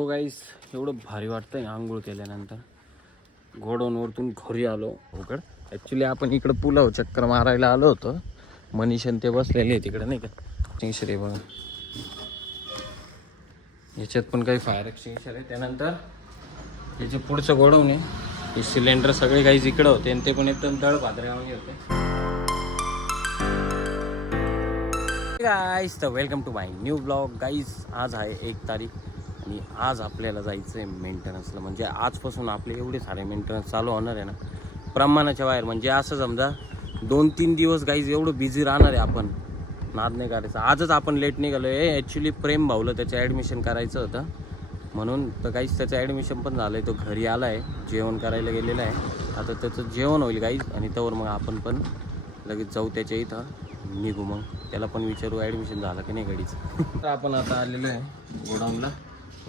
हो गाईस, एवढं भारी वाटतंय आंघोळ केल्यानंतर. गोडाऊनवरतून घरी आलो. उकड ॲक्च्युली आपण इकडं पुलाव चक्कर मारायला आलो होतो. मनीषन ते बसलेले आहे तिकडे नाही का, एक्सटिंग्विशर आहे बघा. याच्यात पण काही फायर एक्सटिंग्विशर आहे. त्यानंतर याचे पुढचं गोडाऊन आहे. हे सिलेंडर सगळे काही इकडं होते आणि ते पण एकदम तळ पातळीवर होते. गाईस, तर welcome to my new blog. Guys, आज आहे 1 तारीख आणि आज आपल्याला जायचं आहे मेंटेनन्सला. म्हणजे आजपासून आपले एवढे सारे मेंटेनन्स चालू होणार आहे ना, प्रमाणाच्या बाहेर. म्हणजे असं समजा 2-3 दिवस गाईज एवढं बिझी राहणार आहे. आपण नाद नाही करायचं. आजच आपण लेट निघालो आहे. ॲक्च्युली प्रेम भाऊला त्याचं ॲडमिशन करायचं होतं म्हणून. तर गाईज त्याचं ॲडमिशन पण झालं आहे. तो घरी आला आहे, जेवण करायला गेलेला आहे. आता त्याचं जेवण होईल गाईज आणि त्यावर मग आपण पण लगेच जाऊ त्याच्या इथं, निघू. मग त्याला पण विचारू ॲडमिशन झालं की नाही गाडीचं. तर आपण आता आलेलो आहे गोडाऊनला.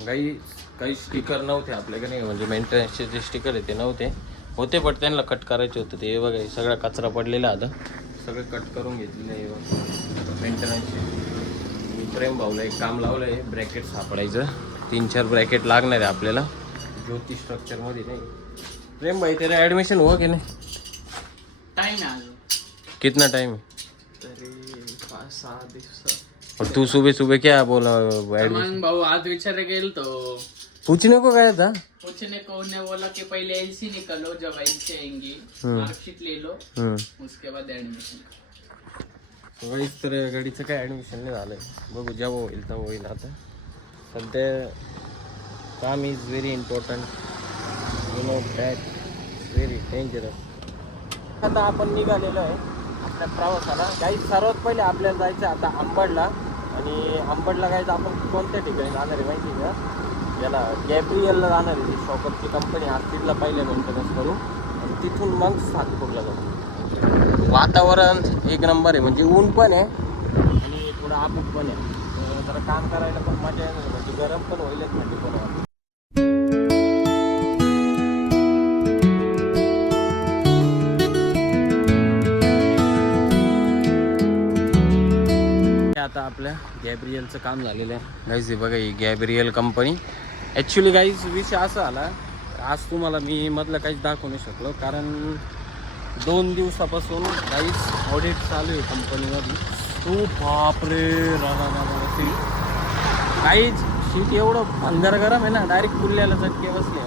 काही स्टिकर नव्हते आपल्याकडे नाही, म्हणजे मेंटेनन्सचे जे स्टिकर आहे ते नव्हते होते, बट त्यांना कट करायचे होते. ते बघा सगळा कचरा पडलेला आता, सगळे कट करून घेतलेले आहे मेंटेनन्सचे. मी प्रेम भाऊला एक काम लावलं आहे, ब्रॅकेट सापडायचं. 3-4 ब्रॅकेट लागणार आहे आपल्याला ज्योती स्ट्रक्चरमध्ये. नाही प्रेम भाई, तेरा ॲडमिशन हुआ की नाही? टाइम है आज. कितना टाइम है? तरी 5-6 दिवस. और तू सुबह सुबह क्या बोला? मग भाऊ आज विचार गेल तो पूछने को गया था. पूछने को, ने बोला कि पहले एलसी निकालो, जब एलसी आएंगी मार्कशीट ले लो, उसके बाद एडमिशन. तर गाडीचं काय ॲडमिशन नाही झालंय. बघू जेव्हा होईल तेव्हा होईल. आता सध्या काम is very important, you know that, very dangerous. आता आपण निघालेलो आहे आपल्या प्रवासाला. काही सर्वात पहिले आपल्याला जायचं आता अंबडला. आणि अंबडला जायचं आपण कोणत्या ठिकाणी जाणार आहे माहिती का? याला गॅब्रियलला जाणार आहे. ती शॉपरची कंपनी आर्थिकला पहिले मेंटेनन्स करू आणि तिथून मग सातपूरला जाऊ. वातावरण एक नंबर आहे, म्हणजे ऊन पण आहे आणि थोडं आबूक पण आहे. जरा काम करायला पण मजा येणार, म्हणजे गरम पण होईलच, म्हणजे पण होईल. आता आपल्या गॅब्रियलचं काम झालेलं आहे गाईज. हे बघा, ही गॅब्रियल कंपनी. ॲक्च्युली गाईज विषय असा आला, आज तुम्हाला मी मधलं काहीच दाखवू नाही शकलो, कारण 2 दिवसापासून काहीच ऑडिट चालू आहे कंपनीमध्ये. तो बापरे काहीच शीट एवढं भंगार गरम आहे ना, डायरेक्ट कुल्ल्याला चटके बसले.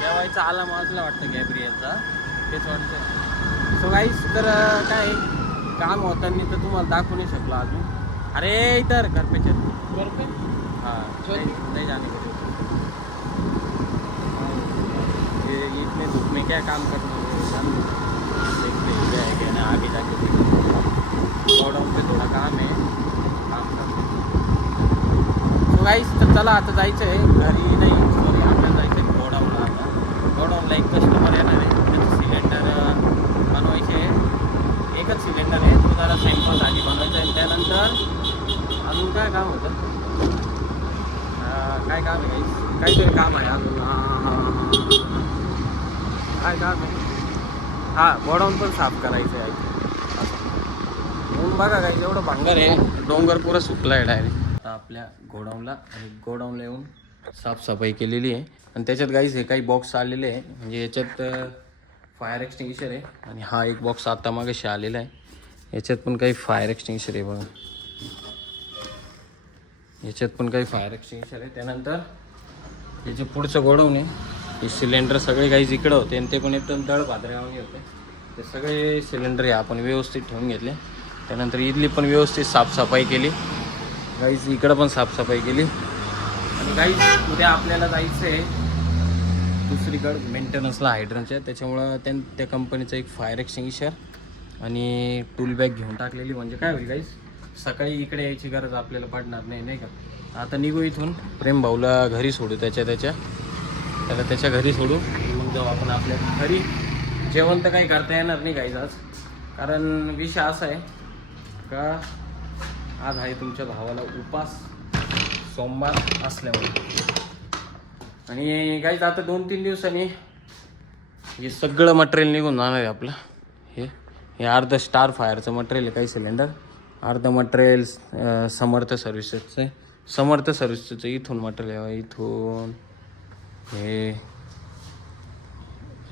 जेवायचा आला माजला वाटतं गॅब्रियलचा, तेच वाटतं. सो गाईस, तर काय काम होताना तर तुम्हाला दाखवू नाही शकलो अजून. अरे इधर घर पे चल, घर पे हाँ नहीं जाने को ये इतने धूप में क्या काम करना है. हम देखते हैं क्या है क्या नहीं, आगे जाके गोडाऊन पे थोडा काम है, काम करते. सो गाईस, तर चला आता जायचं आहे घरी. नाही सॉरी, आपल्याला जायचं आहे गोडाऊनला. आता गोडाऊनला एक कस्टमर येणार आहे, त्याचं सिलेंडर बनवायचे. एकच सिलेंडर आहे, तो जरा सॅम्पल आधी बनवायचा आहे. त्यानंतर अजून काय काम होतं, काय काम आहे गाईस, काहीतरी काम आहे अजून. काय काम आहे? हां, गोडाऊन पण साफ करायचं आहे. म्हणून बघा काही एवढं भांगर आहे, डोंगर पुरा सुकला आहे डायरेक्ट. आता आपल्या गोडाऊनला आणि गोडाऊनला येऊन साफसफाई केलेली आहे. आणि त्याच्यात गाईस हे काही बॉक्स आलेले आहे, म्हणजे याच्यात फायर एक्सटिंग्विशर आहे. आणि हा एक बॉक्स आता मागाशी आलेला आहे, याच्यात पण काही फायर एक्सटिंग्विशर आहे बघा. याच्यात पण काही फायर एक्सटिंग्विशर आहे. त्यानंतर याचे पुढचं गोडाऊन आहे. हे सिलेंडर सगळे काही इकडं होते आणि ते पण एकदम तळ पातळीवर होते. ते सगळे सिलेंडर हे आपण व्यवस्थित ठेवून घेतले. त्यानंतर इथली पण व्यवस्थित साफसफाई केली गाईज, इकडं पण साफसफाई केली. आणि गाईज उद्या आपल्याला जायचं आहे दुसरीकडं मेंटेनन्सला हायड्रनच्या. त्याच्यामुळं त्या कंपनीचं एक फायर एक्सटिंग्विशर आणि टूल बॅग घेऊन टाकलेली. म्हणजे काय होईल गाईज, सकाळी इकडे यायची गरज आपल्याला पडणार नाही, नाही का. आता निघू इथून. प्रेम भाऊला घरी सोडू, त्याला त्याच्या घरी सोडू. मग जाऊ आपण आपल्या घरी. जेवण तर काही करता येणार नाही गाईज आज, कारण विषय असा आहे का आज आहे तुमच्या भावाला उपास, सोमवार असल्यामुळे. आणि गाईज आता 2-3 दिवसांनी हे सगळं मटेरियल निघून जाणार आहे आपलं. हे अर्ध स्टार फायरचं मटेरियल आहे, काही सिलेंडर अर्ध मटेरियल समर्थ सर्व्हिसेसचं इथून मटेरियल इथून हे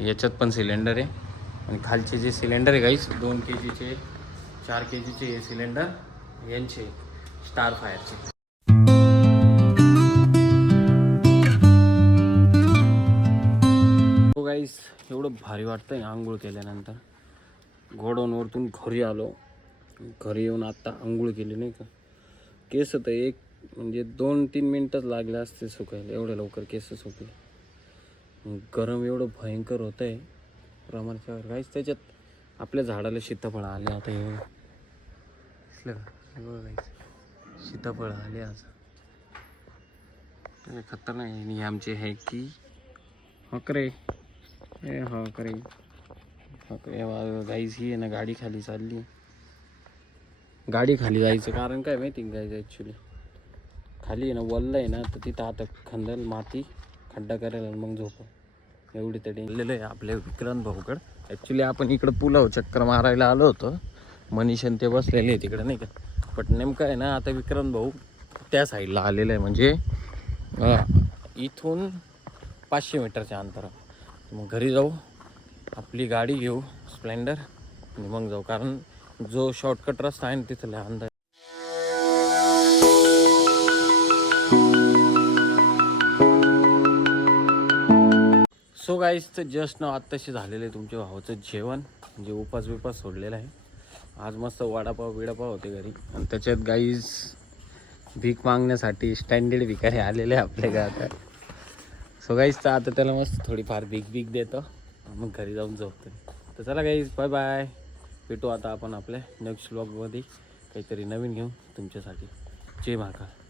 याच्यात पण सिलेंडर आहे आणि खालचे जे सिलेंडर आहे गाईस 2 kgचे 4 kgचे हे सिलेंडर यांचे स्टार फायरचे. हो गाईस एवढं भारी वाटतंय आंघोळ केल्यानंतर. घोड्यावरतून घरी आलो, घरी येऊन आत्ता आंघोळ केली नाही का. केस तर एक म्हणजे 2-3 मिनटच लागले असते सुकायला, एवढ्या लवकर केस सुकले. गरम एवढं भयंकर होतं आहे प्रमाणाच्या वर गाईस. त्याच्यात आपल्या झाडाला सीताफळ आले आता हे सीताफळ आले आज खतरनाक आहे. आणि आमचे आहे की हकरे हकरे गाईस ही आहे ना गाडी खाली चालली. गाडी खाली जायचं कारण काय माहिती गाईज, ॲक्च्युली खाली आहे ना वल्ल आहे ना, तर तिथं आता खंदल माती खड्डा करायला मग झोप एवढी तरी लिहिलं आहे आपल्या विक्रांत भाऊकडं. ॲक्च्युली आपण इकडं पुलाव चक्कर मारायला आलो होतो, मनीषन ते बसलेले आहे तिकडं नाही का. बट नेमकं आहे ना आता विक्रांत भाऊ त्या साईडला आलेलं आहे, म्हणजे इथून 500 मीटरच्या अंतरावर. मग घरी जाऊ, आपली गाडी घेऊ स्प्लेंडर आणि मग जाऊ, कारण जो शॉर्टकट रस्ता आहे ना तिथं लय अंदाज. सो गाईज तर जस्ट ना आत्ताशी झालेलं आहे तुमच्या भावाचं जेवण, म्हणजे उपास बिपास सोडलेला आहे. आज मस्त वडापाव बिडापाव होते घरी, आणि त्याच्यात गाईज भीक मागण्यासाठी स्टँडर्ड भिकारी आलेले आहे आपल्या गावात. सो गाईज तर आता त्याला मस्त थोडीफार भीक देतो, मग घरी जाऊन झोपतो. तर चला गाईज बाय बाय, भेटू आता आपण आपल्या नेक्स्ट व्लॉगमध्ये काहीतरी नवीन घेऊन तुमच्यासाठी. जय महाकाल.